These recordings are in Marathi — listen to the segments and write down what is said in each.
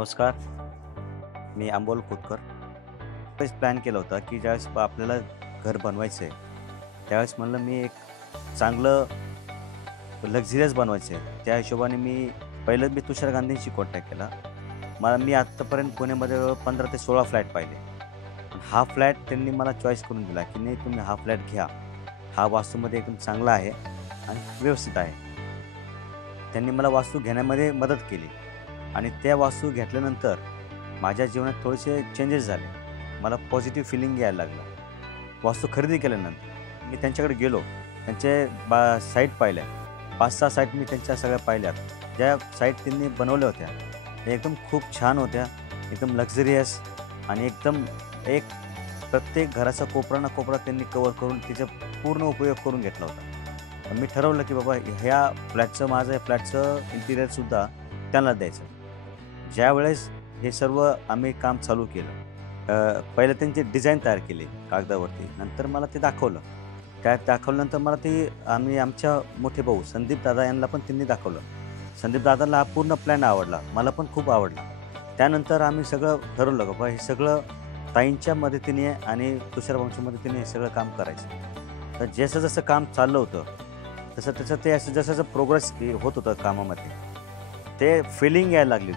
नमस्कार. मी अमोल खोतकर. तेच प्लॅन केला होता, की ज्यावेळेस आपल्याला घर बनवायचं आहे, त्यावेळेस म्हणलं मी एक चांगलं लक्झरियस बनवायचं आहे. त्या हिशोबाने मी तुषार गांधींशी कॉन्टॅक्ट केला. मी आत्तापर्यंत पुण्यामध्ये 15 ते 16 फ्लॅट पाहिले. हा फ्लॅट त्यांनी मला चॉईस करून दिला, की नाही तुम्ही हा फ्लॅट घ्या. हा वास्तूमध्ये एकदम चांगला आहे आणि व्यवस्थित आहे. त्यांनी मला वास्तू घेण्यामध्ये मदत केली आणि त्या वास्तू घेतल्यानंतर माझ्या जीवनात थोडेसे चेंजेस झाले. मला पॉझिटिव्ह फिलिंग यायला लागलं. वास्तू खरेदी केल्यानंतर मी त्यांच्याकडे गेलो. त्यांचे साईट पाहिल्या. 5-6 साईट मी त्यांच्या सगळ्या पाहिल्यात. ज्या साईट त्यांनी बनवल्या होत्या, त्या एकदम खूप छान होत्या. एकदम लक्झरियस आणि एकदम एक प्रत्येक घराचा कोपरा ना कोपरा त्यांनी कव्हर करून तिचा पूर्ण उपयोग करून घेतला होता. मी ठरवलं की बाबा माझं फ्लॅटचं इंटिरियरसुद्धा त्यांना द्यायचं. ज्यावेळेस हे सर्व आम्ही काम चालू केलं, पहिलं त्यांची डिझाईन तयार केली कागदावरती. नंतर मला ते दाखवलं. दाखवल्यानंतर आमच्या मोठे भाऊ संदीप दादा यांना पण त्यांनी दाखवलं. संदीप दादाला हा पूर्ण प्लॅन आवडला. मला पण खूप आवडला. त्यानंतर आम्ही सगळं ठरवलं की बाबा हे सगळं ताईंच्या मदतीने आणि तुषार भाऊंच्या मदतीने हे सगळं काम करायचं. तर जसं काम चाललं होतं, तसं ते जसं प्रोग्रेस होत होतं कामामध्ये, ते फिलिंग यायला लागली.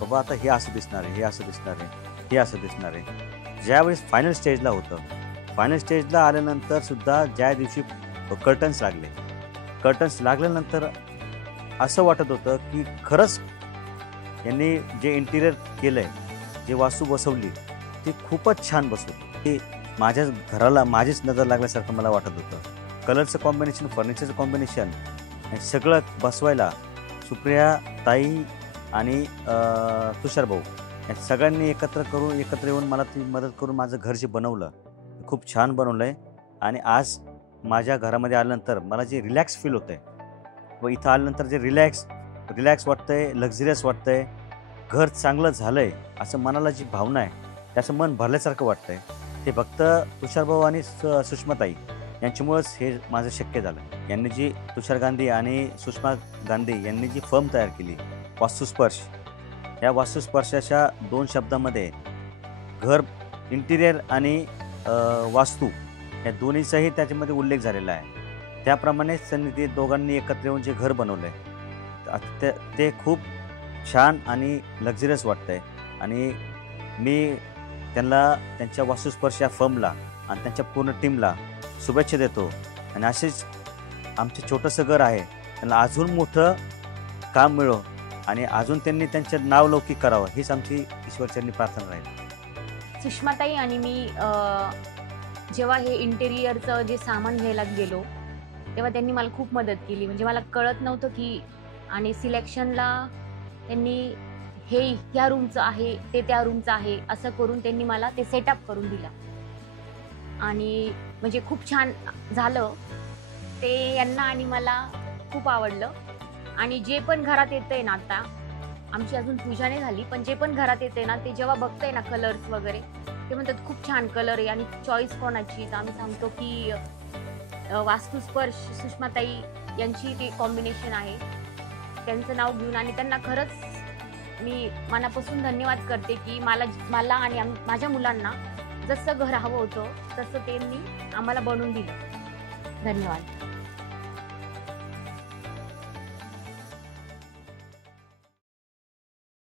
बाबा आता हे असं दिसणार आहे, हे असं दिसणार आहे, हे असं दिसणार आहे. ज्यावेळेस फायनल स्टेजला होतं, फायनल स्टेजला आल्यानंतर सुद्धा ज्या दिवशी कर्टन्स लागल्यानंतर असं वाटत होतं की खरंच यांनी जे इंटिरियर केलं आहे, जे वास्तू बसवली, ती खूपच छान बसवली. ती माझ्या घराला माझीच नजर लागल्यासारखं मला वाटत होतं. कलरचं कॉम्बिनेशन, फर्निचरचं कॉम्बिनेशन हे सगळं बसवायला सुप्रिया ताई आणि तुषार भाऊ या सगळ्यांनी एकत्र येऊन मला ती मदत करून माझं घर जे बनवलं, खूप छान बनवलं आहे. आणि आज माझ्या घरामध्ये आल्यानंतर मला जे रिलॅक्स फील होतं आहे व इथं आल्यानंतर जे रिलॅक्स वाटतं आहे, लक्झरियस वाटतं आहे, घर चांगलं झालं आहे असं मनाला जी भावना आहे, त्याचं मन भरल्यासारखं वाटतं आहे. ते फक्त तुषार भाऊ आणि सुषमाताई यांच्यामुळंच हे माझं शक्य झालं. तुषार गांधी आणि सुषमा गांधी यांनी जी फर्म तयार केली वास्तुस्पर्श, या वास्तुस्पर्शाच्या 2 शब्दामध्ये घर, इंटिरियर आणि वास्तू या दोन्हीचाही त्याच्यामध्ये उल्लेख झालेला आहे. त्याप्रमाणेच त्यांनी ते दोघांनी एकत्र येऊन जे घर बनवलं आहे, ते खूप छान आणि लक्झरियस वाटतं आहे. आणि मी त्यांच्या वास्तुस्पर्श या फर्मला आणि त्यांच्या पूर्ण टीमला शुभेच्छा देतो. आणि असेच आमचं छोटंसं घर आहे, त्यांना अजून मोठं काम मिळो आणि अजून त्यांनी त्यांचं नाव लौकिक करावं, हीच आमची ईश्वरचरणी प्रार्थना राहील. सुषमाताई आणि मी जेव्हा हे इंटेरियरचं जे सामान घ्यायला गेलो, तेव्हा त्यांनी मला खूप मदत केली. म्हणजे मला कळत नव्हतं की, आणि सिलेक्शनला त्यांनी हे ह्या रूमचं आहे, ते त्या रूमचं आहे, असं करून त्यांनी मला ते सेटअप करून दिलं. आणि म्हणजे खूप छान झालं ते. यांना आणि मला खूप आवडलं. आणि जे पण घरात येतंय ना, आता आमची अजून पूजा नाही झाली, पण जे पण घरात येते ना, ते जेव्हा बघतंय ना कलर्स वगैरे, ते म्हणतात खूप छान कलर आहे. आणि चॉईस कोणाची, तर आम्ही सांगतो की वास्तुस्पर्श सुषमाताई यांची ते कॉम्बिनेशन आहे. त्यांचं नाव घेऊन आणि त्यांना खरंच मी मनापासून धन्यवाद करते की मला आणि माझ्या मुलांना जसं घर हवं होतं तसं त्यांनी आम्हाला बनवून दिलं. धन्यवाद.